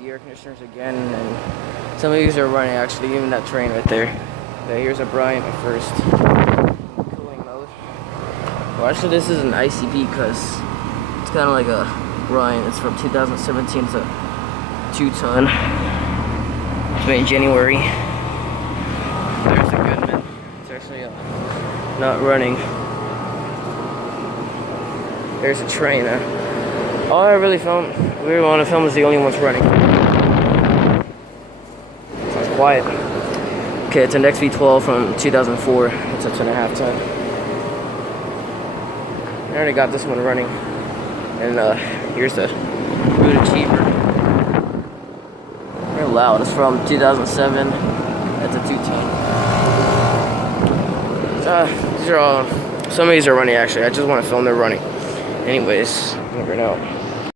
the air conditioners again, and some of these are running actually, even that Trane right there. Here's a Bryant at first. Cooling mode. Well, actually this is an ICP because it's kind of like a Bryant. It's from 2017. It's a 2-ton. It's made in January. There's a Goodman. It's actually not running. There's a Trane. All I really want to film is the only ones running. Sounds quiet. Okay, it's an XV12 from 2004. It's a 10.5 ton. I already got this one running. And here's the Ruud Achiever. Very loud. It's from 2007. That's a 2-ton. These are all. Some of these are running actually. I just want to film they're running. Anyways, over and out.